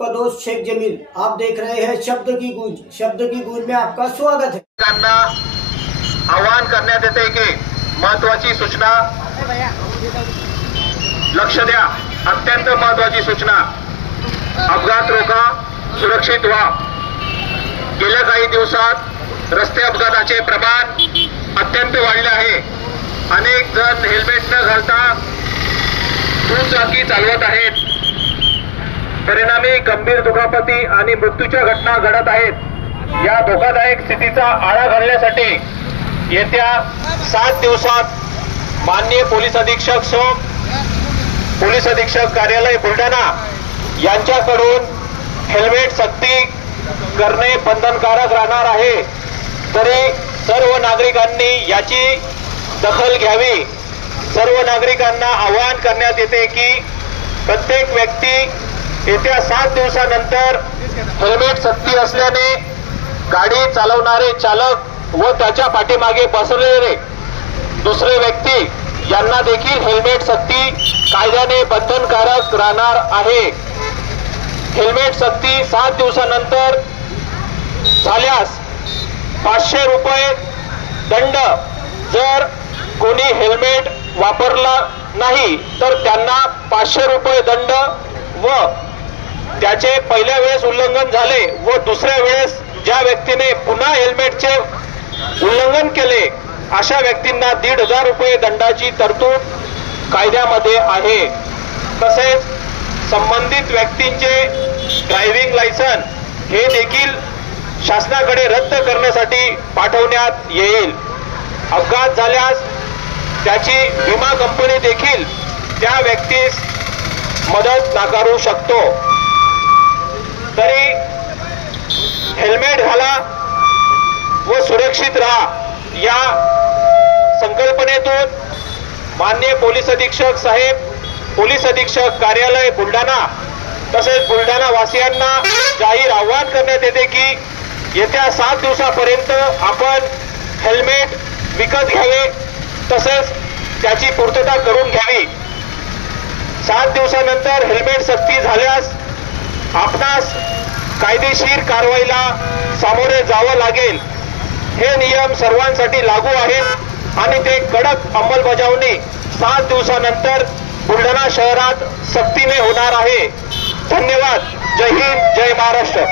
आपका दोस्त शेख जमील। आप देख रहे हैं शब्द की गूंज। शब्द की गूंज में आपका स्वागत है। त्यांना आवाहन करण्यात येते की महत्त्वाची सूचना, लक्ष द्या, अत्यंत महत्त्वाची सूचना, अपघात रोखा, सुरक्षित व्हा। गेल्या काही दिवसात रस्ते अपघाताचे प्रमाण अत्यंत वाढले आहे। अनेक जण हेल्मेट न घालता दुचाकी चालवत आहेत। परिणामी गंभीर दुखापती आणि मृत्यूच्या घटना घडत आहेत। या धोकादायक स्थितीचा आळा घालण्यासाठी येत्या 7 दिवसात माननीय पोलीस अधीक्षक सो पोलीस अधीक्षक कार्यालय बुलढाणा यांच्याकडून हेल्मेट सक्ती करणे बंधनकारक राहणार आहे। तरी सर्व नागरिकांनी याची दखल घ्यावी। सर्व नागरिकांना आवाहन करण्यात येते की प्रत्येक व्यक्ती येत्या 7 दिवसानंतर हेल्मेट सक्ती असल्याने गाडी चालवणारे चालक व त्याच्या पाठीमागे बसलेले दुसरे व्यक्ती यांना देखील हेल्मेट सक्ती कायद्याने बंधनकारक राहणार आहे। हेल्मेट सक्ती 7 दिवसानंतर झाल्यास 500 रुपये दंड, जर कोणी हेल्मेट वापरला नाही तर त्यांना 500 रुपये दंड व त्याचे पहिल्या वेळेस उल्लंघन झाले व दुसऱ्या वेळेस ज्या व्यक्तीने पुन्हा हेल्मेटचे उल्लंघन केले अशा व्यक्तींना 1,500 रुपये दंडाची तरतूद कायद्यामध्ये आहे। तसेच संबंधित व्यक्तींचे ड्रायव्हिंग लायसन हे देखील शासनाकडे रद्द करण्यासाठी पाठवण्यात येईल। अपघात झाल्यास त्याची विमा कंपनी देखील त्या व्यक्तीस मदत नाकारू शकतो। तरी हेल्मेट घाला व सुरक्षित राहा या संकल्पनेतून माननीय पोलीस अधीक्षक साहेब, पोलीस अधीक्षक कार्यालय बुलढाणा तसेच बुलढाणा वासियांना जाहीर आवाहन करण्यात येते की येत्या 7 दिवसापर्यंत आपण हेल्मेट विकत घ्यावे तसेच त्याची पूर्तता करून घ्यावी। 7 दिवसानंतर हेल्मेट सक्ती झाल्यास आपणास कायदेशीर कारवाईला सामोरे जावं लागेल। हे नियम सर्वांसाठी लागू आहेत आणि ते कडक अंमलबजावणी 7 दिवसानंतर बुलढाणा शहरात सक्तीने होणार आहे। धन्यवाद। जय हिंद, जय महाराष्ट्र।